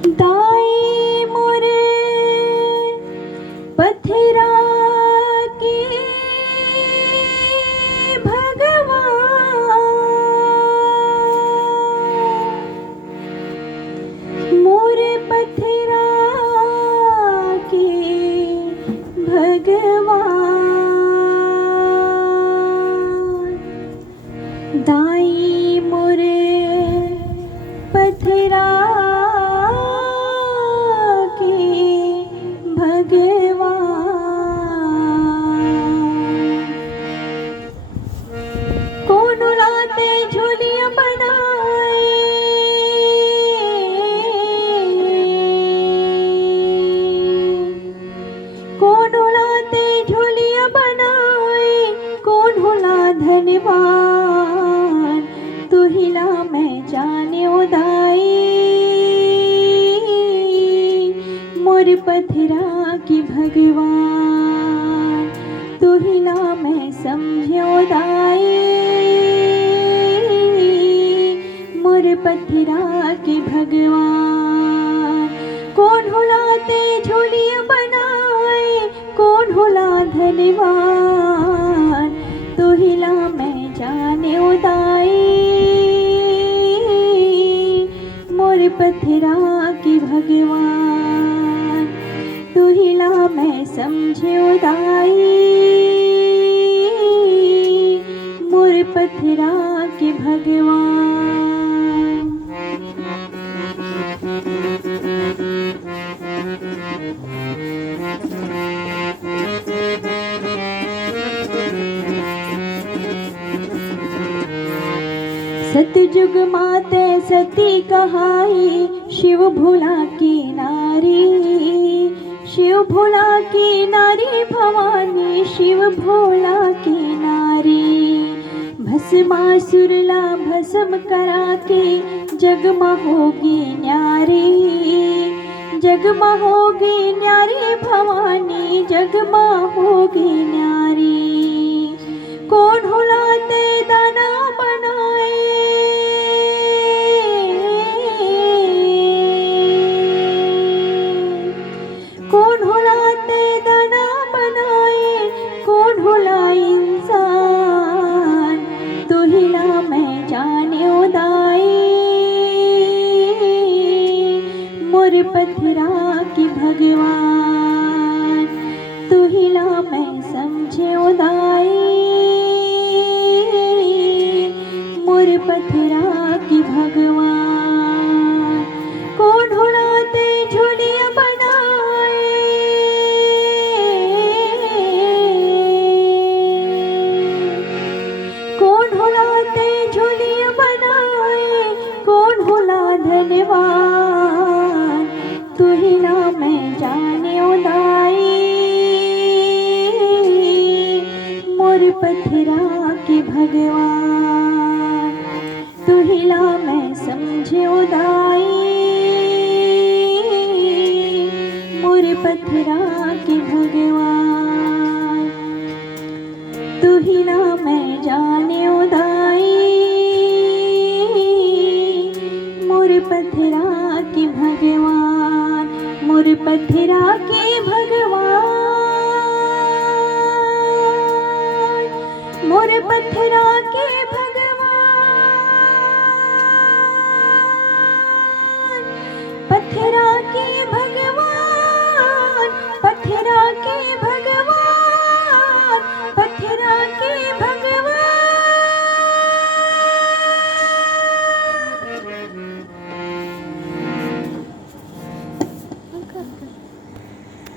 दाई मोरे पथरा के भगवान, मोरे पथरा के भगवान, दाई मोरे पथरा धन्यवान तुहिला मैं जाने उदाई, मोर पथरा की भगवान तुहिला मैं समझे उदाई, मोर पथरा की भगवान। कौन हुलाते झोलियां बनाए, कौन हुला धन्यवान तुहिला मैं जाने उदाई, मोर पथरा की भगवान तुहिला मैं समझे उदाई, मोर पथरा की भगवान। सतयुग माते सती कहाई, शिव भोला की नारी, शिव भोला की नारी भवानी, शिव भोला की नारी। भस्मासुरला भस्म करा के जगमा होगी न्यारी, जगमा होगी न्यारी भवानी, जगमा होगी न्यारी। कौन हुलाते दाना बनाए, कौन हुलाते दाना बनाए, कौन हुला इंसान तुहिला मैं जाने उदाई, मोर पथरा की भगवान तुहिला मैं समझे उदाई, मोर पथरा की भगवान। कौन हुलाते झोलियां बनाए, कौन हुलाते झोलियां बनाए, कौन हुला धन्यवान तुहिला मैं जाने उदाई, मोर पथरा की भगवान तुहिला मैं समझे उदाई, मोर पथरा की भगवान तुहिला मैं जाने उदाई, मोर पथरा की भगवान, मोर पथरा के भगवान, मोर पथरा के भगवान, पथरा के भगवान, पथरा के भगवान, पथरा के भगवान।